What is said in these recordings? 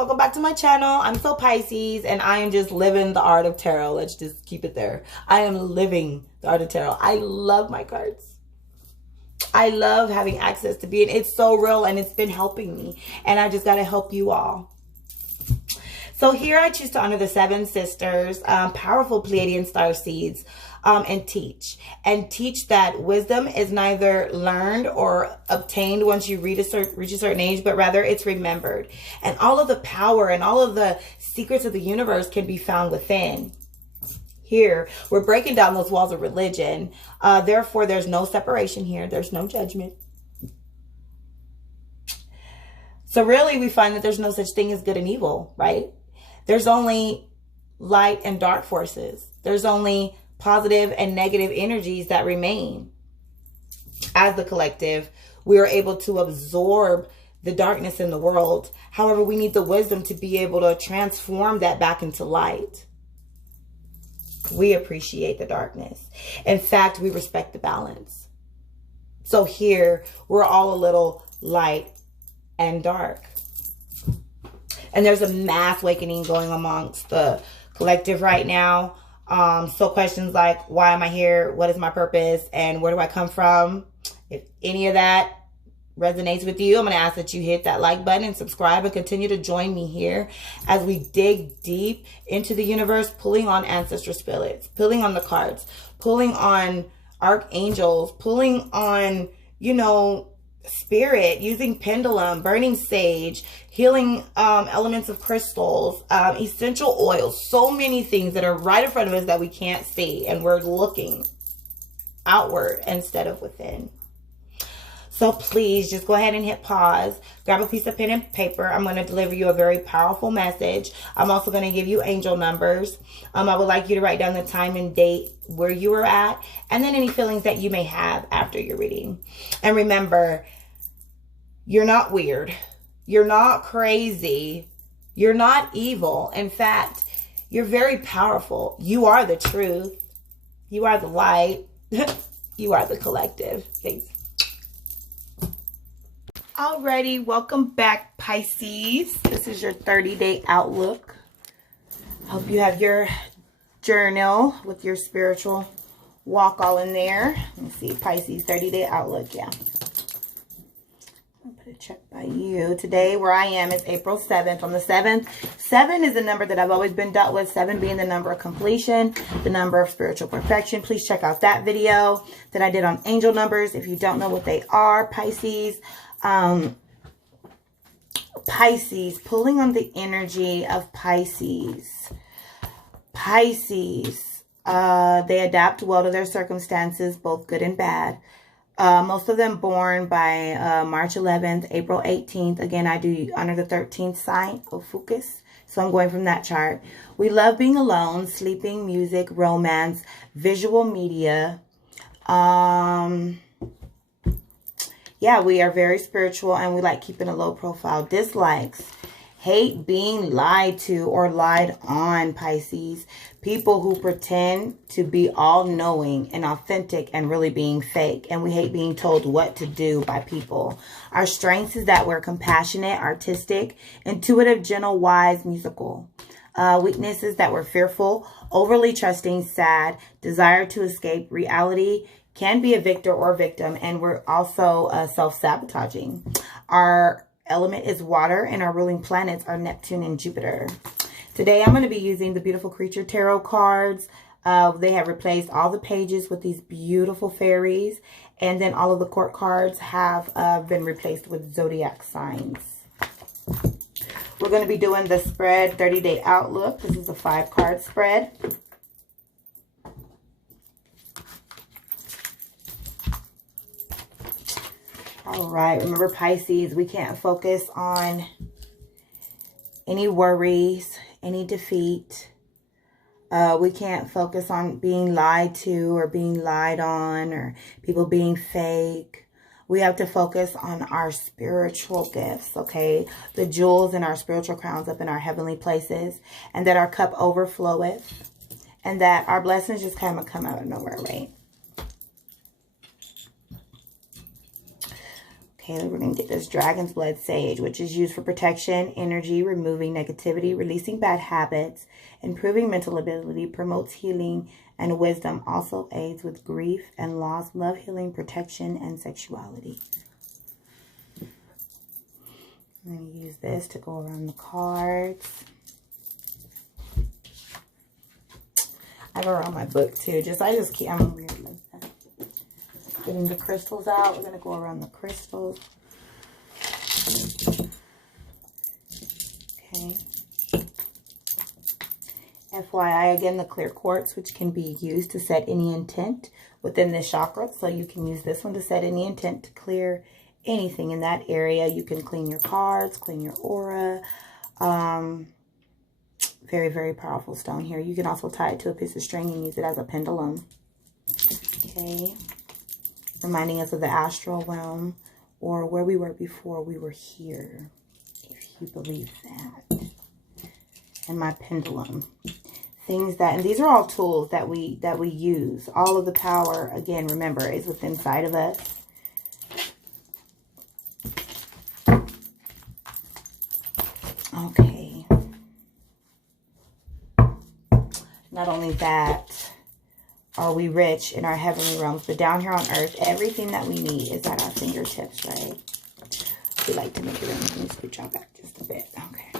welcome back to my channel. I'm so Pisces and I am just living the art of tarot. Let's just keep it there. I am living the art of tarot. I love my cards. I love having access to being, it's so real and it's been helping me, and I just got to help you all. So here I choose to honor the 7 sisters, powerful Pleiadian star seeds, and teach that wisdom is neither learned or obtained once you reach a certain age, but rather it's remembered. And all of the power and all of the secrets of the universe can be found within. Here, we're breaking down those walls of religion. Therefore, there's no separation here. There's no judgment. So really, we find that there's no such thing as good and evil, right? There's only light and dark forces. There's only positive and negative energies that remain. As the collective, we are able to absorb the darkness in the world. However, we need the wisdom to be able to transform that back into light. We appreciate the darkness. In fact, we respect the balance. So here, we're all a little light and dark. And there's a mass awakening going amongst the collective right now. So questions like, why am I here? What is my purpose? And where do I come from? If any of that resonates with you, I'm going to ask that you hit that like button and subscribe and continue to join me here as we dig deep into the universe, pulling on ancestor spirits, pulling on the cards, pulling on archangels, pulling on, you know, spirit, using pendulum, burning sage, healing elements of crystals, essential oils, so many things that are right in front of us that we can't see, and we're looking outward instead of within. So please just go ahead and hit pause, grab a piece of pen and paper. I'm going to deliver you a very powerful message. I'm also going to give you angel numbers. I would like you to write down the time and date where you were at, and then any feelings that you may have after your reading. And remember, you're not weird. You're not crazy. You're not evil. In fact, you're very powerful. You are the truth. You are the light. You are the collective. Thanks. Alrighty, welcome back, Pisces. This is your 30-day outlook. Hope you have your journal with your spiritual walk all in there. Let me see, Pisces 30-day outlook. Yeah. I'll put a check by you. Today, where I am is April 7th. On the 7th, 7 is a number that I've always been dealt with. 7 being the number of completion, the number of spiritual perfection. Please check out that video that I did on angel numbers. If you don't know what they are, Pisces. Pisces, pulling on the energy of Pisces. Pisces, they adapt well to their circumstances, both good and bad. Most of them born by March 11th, April 18th. Again, I do honor the 13th sign of Fucus, so I'm going from that chart. We love being alone, sleeping, music, romance, visual media. Yeah, we are very spiritual and we like keeping a low profile. Dislikes, hate being lied to or lied on, Pisces. People who pretend to be all-knowing and authentic and really being fake. And we hate being told what to do by people. Our strengths is that we're compassionate, artistic, intuitive, gentle, wise, musical. Weaknesses that we're fearful, overly trusting, sad, desire to escape reality, can be a victor or victim, and we're also self-sabotaging. Our element is water, and our ruling planets are Neptune and Jupiter. Today, I'm going to be using the Beautiful Creature Tarot cards. They have replaced all the pages with these beautiful fairies, and then all of the court cards have been replaced with zodiac signs. We're going to be doing the spread 30-day outlook. This is a 5-card spread. All right, remember, Pisces, we can't focus on any worries, any defeat. We can't focus on being lied to or being lied on or people being fake. We have to focus on our spiritual gifts, okay? The jewels in our spiritual crowns up in our heavenly places, and that our cup overfloweth, and that our blessings just kind of come out of nowhere, right? Okay, we're going to get this Dragon's Blood Sage, which is used for protection, energy, removing negativity, releasing bad habits, improving mental ability, promotes healing and wisdom, also aids with grief and loss, love, healing, protection, and sexuality. I'm going to use this to go around the cards. I have around my book too. I'm weird like that. Getting the crystals out. We're going to go around the crystals. Okay. FYI, again, the clear quartz, which can be used to set any intent within this chakra. So you can use this one to set any intent to clear anything in that area. You can clean your cards, clean your aura. Very, very powerful stone here. You can also tie it to a piece of string and use it as a pendulum. Okay. Reminding us of the astral realm, or where we were before we were here, if you believe that. And my pendulum. Things that, and these are all tools that we use. All of the power, again, remember, is within inside of us. Okay. Not only that, are we rich in our heavenly realms, but down here on earth, everything that we need is at our fingertips, right? We like to make it in. Let me scooch y'all back just a bit. Okay.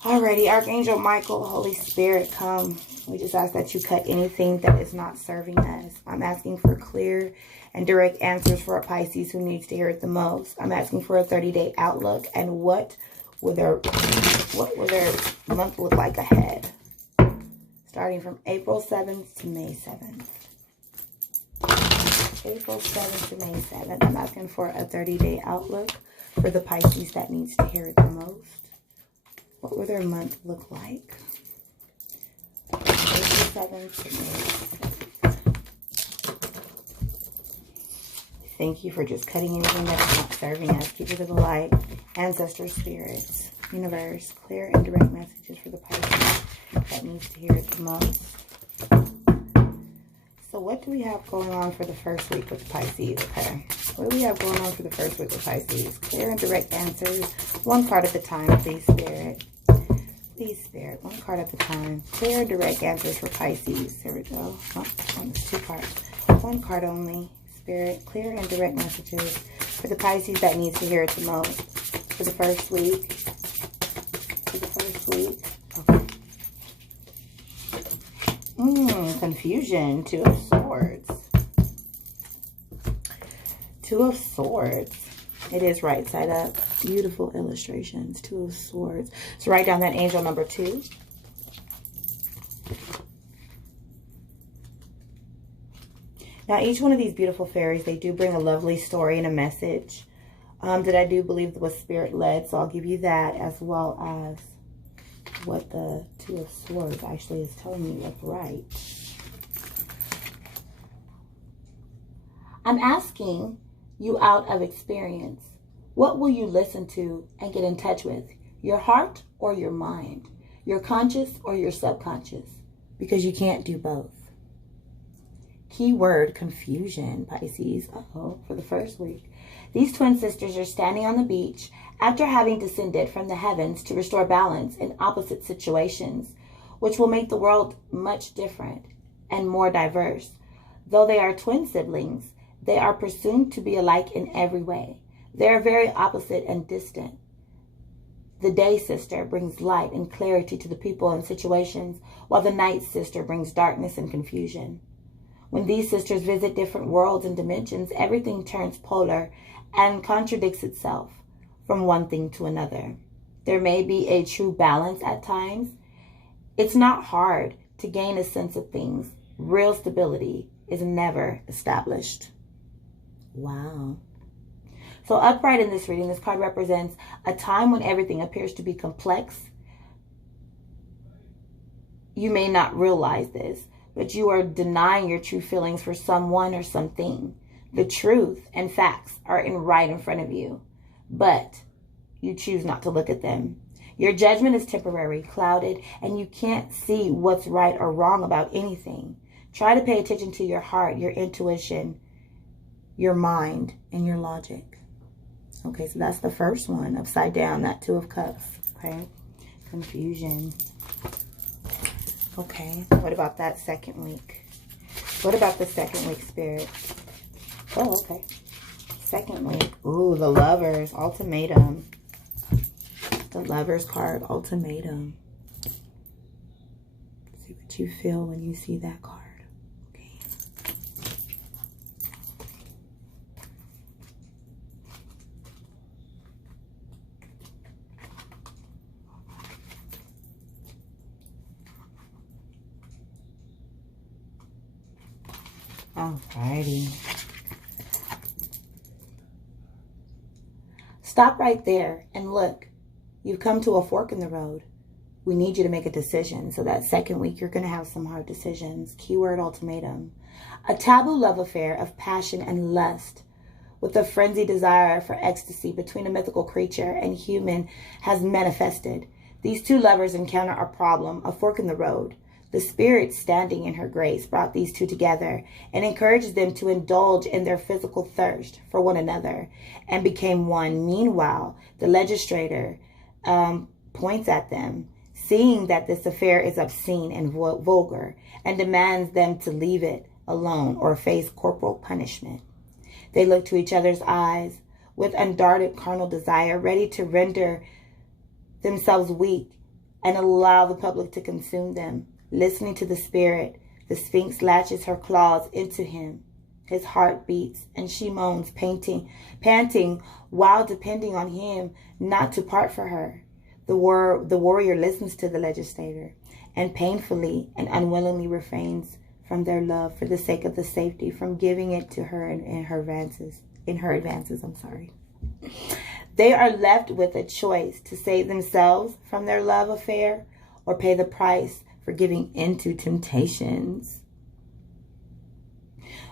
Alrighty, Archangel Michael, Holy Spirit, come. We just ask that you cut anything that is not serving us. I'm asking for clear and direct answers for a Pisces who needs to hear it the most. I'm asking for a 30-day outlook, and what will their month look like ahead? Starting from April 7th to May 7th. April 7th to May 7th. I'm asking for a 30-day outlook for the Pisces that needs to hear it the most. What will their month look like? April 7th to May 7th. Thank you for just cutting anything that's not serving us. Keepers of the light, ancestor spirits, universe, clear and direct messages for the Pisces that needs to hear it the most. So what do we have going on for the first week with Pisces? Okay. What do we have going on for the first week with Pisces? Clear and direct answers. One card at a time, please, Spirit. Please, Spirit. One card at a time. Clear and direct answers for Pisces. There we go. Oh, it's 2 cards. 1 card only. Spirit. Clear and direct messages for the Pisces that needs to hear it the most. For the first week. For the first week. Okay. Confusion. 2 of Swords. 2 of Swords. It is right side up. Beautiful illustrations. 2 of Swords. So write down that angel number 2. Now, each one of these beautiful fairies, they do bring a lovely story and a message that I do believe was spirit-led. So I'll give you that, as well as what the 2 of Swords actually is telling me that's right. I'm asking you out of experience, what will you listen to and get in touch with? Your heart or your mind? Your conscious or your subconscious? Because you can't do both. Keyword, confusion, Pisces. Uh-oh, for the first week. These twin sisters are standing on the beach after having descended from the heavens to restore balance in opposite situations, which will make the world much different and more diverse. Though they are twin siblings, they are presumed to be alike in every way. They are very opposite and distant. The day sister brings light and clarity to the people and situations, while the night sister brings darkness and confusion. When these sisters visit different worlds and dimensions, everything turns polar and contradicts itself from one thing to another. There may be a true balance at times. It's not hard to gain a sense of things. Real stability is never established. Wow. So upright in this reading, this card represents a time when everything appears to be complex. You may not realize this, but you are denying your true feelings for someone or something. The truth and facts are right in front of you, but you choose not to look at them. Your judgment is temporary, clouded, and you can't see what's right or wrong about anything. Try to pay attention to your heart, your intuition, your mind and your logic. Okay, so that's the first one, upside down, that Two of Cups. Okay, confusion. Okay, what about that second week? What about the second week, Spirit? Oh, okay. Second week. Ooh, the Lovers, ultimatum. The Lovers card, ultimatum. See what you feel when you see that card. Okay. Alrighty. Stop right there and look. You've come to a fork in the road. We need you to make a decision. So that second week, you're going to have some hard decisions. Keyword ultimatum. A taboo love affair of passion and lust with a frenzied desire for ecstasy between a mythical creature and human has manifested. These two lovers encounter a problem, a fork in the road. The Spirit, standing in her grace, brought these two together and encouraged them to indulge in their physical thirst for one another and became one. Meanwhile, the legislator points at them, seeing that this affair is obscene and vulgar, and demands them to leave it alone or face corporal punishment. They look to each other's eyes with undaunted carnal desire, ready to render themselves weak and allow the public to consume them. Listening to the Spirit, the Sphinx latches her claws into him. His heart beats, and she moans, panting, while depending on him not to part for her. The warrior listens to the legislator, and painfully and unwillingly refrains from their love for the sake of the safety from giving it to her in her advances. They are left with a choice to save themselves from their love affair or pay the price for giving into temptations.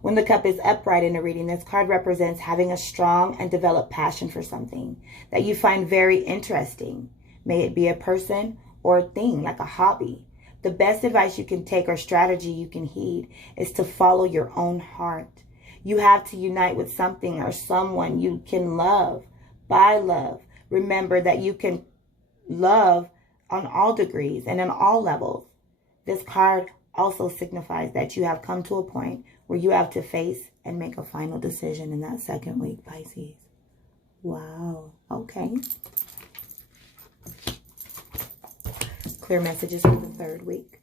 When the cup is upright in a reading, this card represents having a strong and developed passion for something that you find very interesting. May it be a person or a thing, like a hobby. The best advice you can take or strategy you can heed is to follow your own heart. You have to unite with something or someone you can love. By love, remember that you can love on all degrees and on all levels. This card also signifies that you have come to a point where you have to face and make a final decision in that second week, Pisces. Wow. Okay. Clear messages for the third week.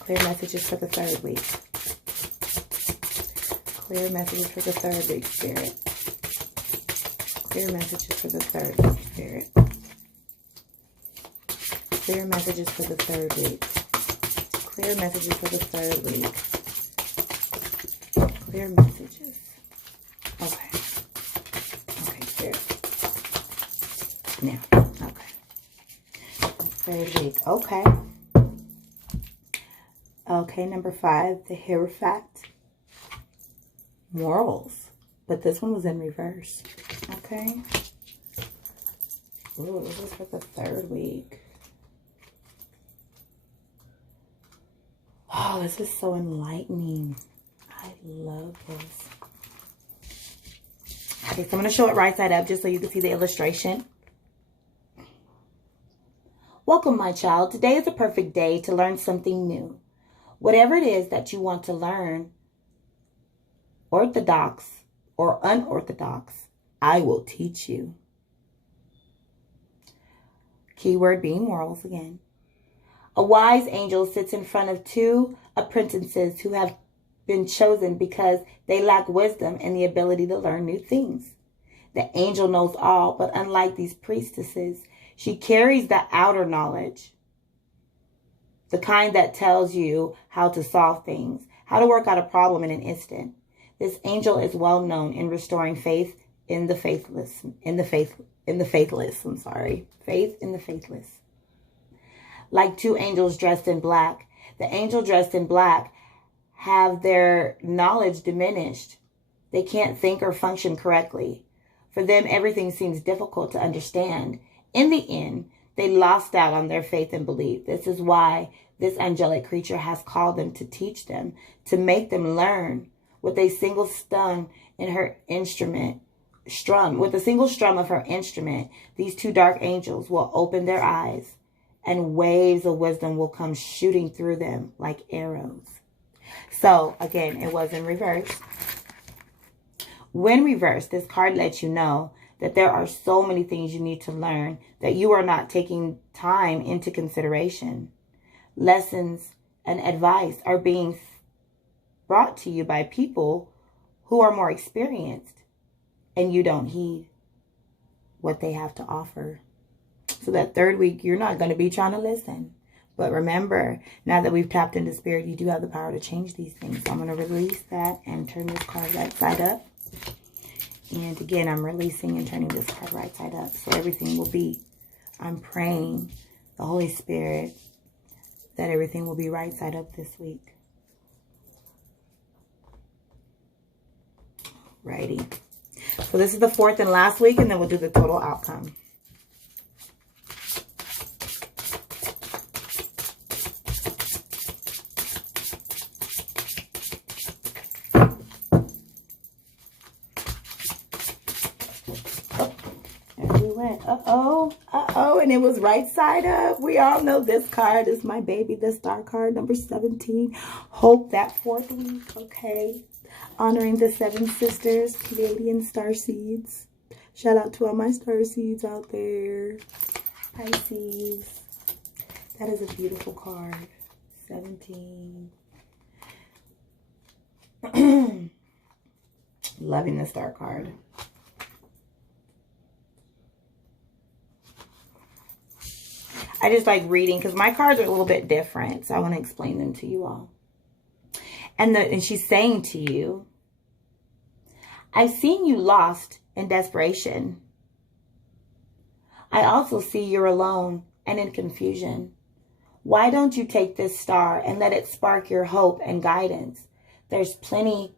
Clear messages for the third week. Clear messages for the third week, Spirit. Clear messages for the third week, Spirit. Clear messages for the third week. Clear messages for the third week. Clear messages. Okay. Okay, Spirit. Now, okay. Third week. Okay. Okay, number 5, the Hierophant. Morals. But this one was in reverse. Okay. Ooh, this is for the third week. Oh, this is so enlightening. I love this. Okay, so I'm going to show it right side up just so you can see the illustration. Welcome, my child. Today is a perfect day to learn something new. Whatever it is that you want to learn, orthodox or unorthodox, I will teach you. Keyword being morals again. A wise angel sits in front of 2 apprentices who have been chosen because they lack wisdom and the ability to learn new things. The angel knows all, but unlike these priestesses, she carries the outer knowledge, the kind that tells you how to solve things, how to work out a problem in an instant. This angel is well known in restoring faith in the faithless, faith in the faithless. Like 2 angels dressed in black, the angel dressed in black have their knowledge diminished. They can't think or function correctly. For them, everything seems difficult to understand. In the end, they lost out on their faith and belief. This is why this angelic creature has called them to teach them, to make them learn with a single strum in her instrument. With a single strum of her instrument, these two dark angels will open their eyes, and waves of wisdom will come shooting through them like arrows. So, again, it was in reverse. When reversed, this card lets you know that there are so many things you need to learn that you are not taking time into consideration. Lessons and advice are being brought to you by people who are more experienced, and you don't heed what they have to offer. So that third week, you're not going to be trying to listen. But remember, now that we've tapped into spirit, you do have the power to change these things. So I'm going to release that and turn this card right side up. And again, I'm releasing and turning this card right side up. So everything will be, I'm praying the Holy Spirit that everything will be right side up this week. Righty. So this is the fourth and last week, and then we'll do the total outcome. Uh-oh, and it was right side up. We all know this card is my baby, the star card, number 17. Hope that fourth week, okay? Honoring the 7 sisters, Canadian star seeds. Shout out to all my star seeds out there. Pisces. That is a beautiful card. 17. Loving the star card. I just like reading because my cards are a little bit different. So I want to explain them to you all. And she's saying to you, I've seen you lost in desperation. I also see you're alone and in confusion. Why don't you take this star and let it spark your hope and guidance? There's plenty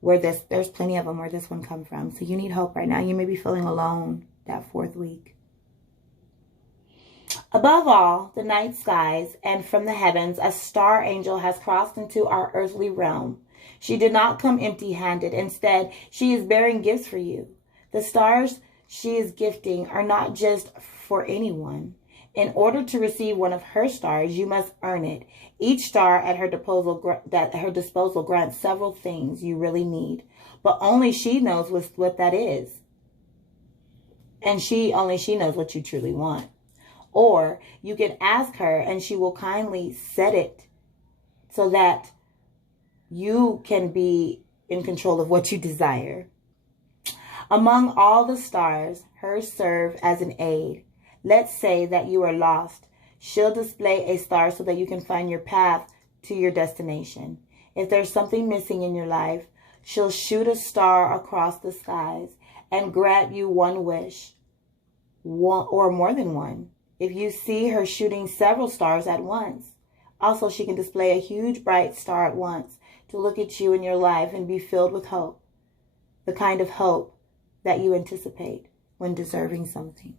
of them where this one come from. So you need hope right now. You may be feeling alone that fourth week. Above all, the night skies and from the heavens, a star angel has crossed into our earthly realm. She did not come empty-handed. Instead, she is bearing gifts for you. The stars she is gifting are not just for anyone. In order to receive one of her stars, you must earn it. Each star at her disposal grants several things you really need, but only she knows what that is. And only she knows what you truly want. Or you can ask her and she will kindly set it so that you can be in control of what you desire. Among all the stars, hers serve as an aid. Let's say that you are lost. She'll display a star so that you can find your path to your destination. If there's something missing in your life, she'll shoot a star across the skies and grant you one wish, or more than one. If you see her shooting several stars at once. Also, she can display a huge bright star at once to look at you in your life and be filled with hope. The kind of hope that you anticipate when deserving something.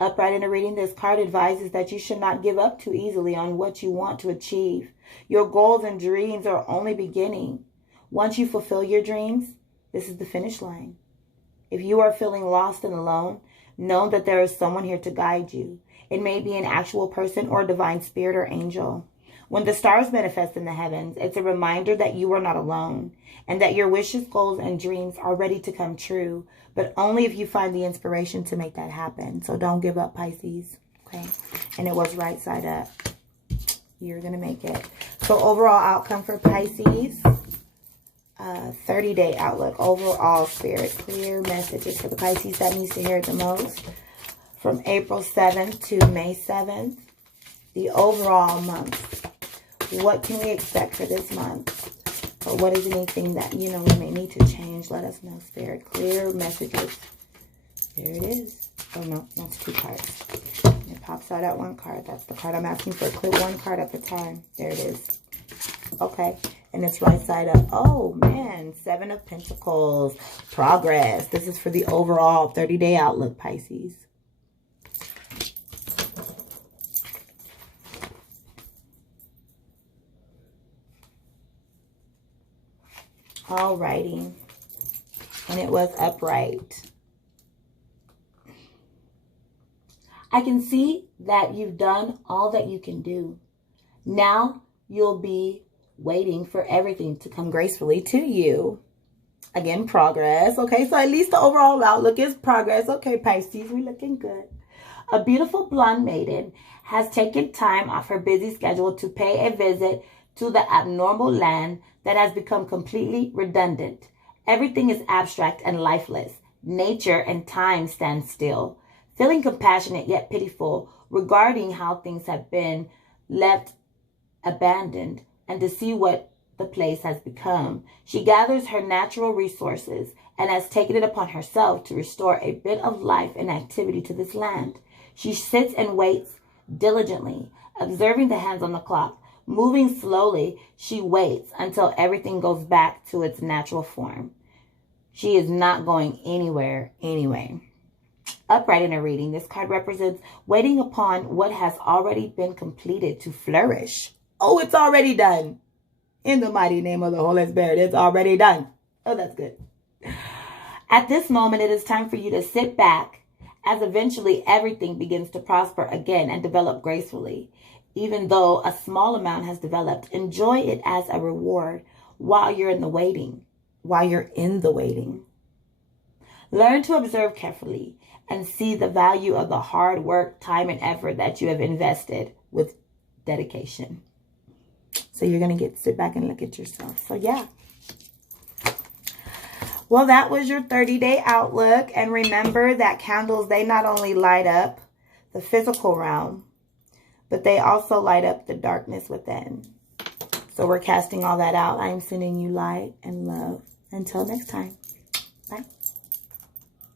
Upright in a reading, this card advises that you should not give up too easily on what you want to achieve. Your goals and dreams are only beginning. Once you fulfill your dreams, this is the finish line. If you are feeling lost and alone, know that there is someone here to guide you. It may be an actual person or a divine spirit or angel. When the stars manifest in the heavens, it's a reminder that you are not alone and that your wishes, goals, and dreams are ready to come true, but only if you find the inspiration to make that happen. So don't give up, Pisces. Okay? And it was right side up. You're going to make it. So overall outcome for Pisces. 30-day outlook. Overall, spirit, clear messages for the Pisces that needs to hear it the most. From April 7th to May 7th. The overall month. What can we expect for this month? Or what is anything that, we may need to change? Let us know, spirit. Clear messages. There it is. Oh, no. That's 2 cards. It pops out at 1 card. That's the card I'm asking for. Click 1 card at a time. There it is. Okay. And it's right side up. Oh, man. 7 of Pentacles. Progress. This is for the overall 30-day outlook, Pisces. Alrighty. And it was upright. I can see that you've done all that you can do. Now you'll be waiting for everything to come gracefully to you. Again, progress. Okay, so at least the overall outlook is progress. Okay, Pisces, we're looking good. A beautiful blonde maiden has taken time off her busy schedule to pay a visit to the abnormal land that has become completely redundant. Everything is abstract and lifeless. Nature and time stand still. Feeling compassionate yet pitiful regarding how things have been left abandoned and to see what the place has become, she gathers her natural resources and has taken it upon herself to restore a bit of life and activity to this land. She sits and waits diligently, observing the hands on the clock. Moving slowly, she waits until everything goes back to its natural form. She is not going anywhere anyway. Upright in a reading, this card represents waiting upon what has already been completed to flourish. Oh, it's already done. In the mighty name of the Holy Spirit, it's already done. Oh, that's good. At this moment, it is time for you to sit back as eventually everything begins to prosper again and develop gracefully. Even though a small amount has developed, enjoy it as a reward while you're in the waiting. Learn to observe carefully and see the value of the hard work, time, and effort that you have invested with dedication. So you're going to sit back and look at yourself. So yeah. Well, that was your 30-day outlook. And remember that candles, they not only light up the physical realm, but they also light up the darkness within. So we're casting all that out. I am sending you light and love. Until next time. Bye.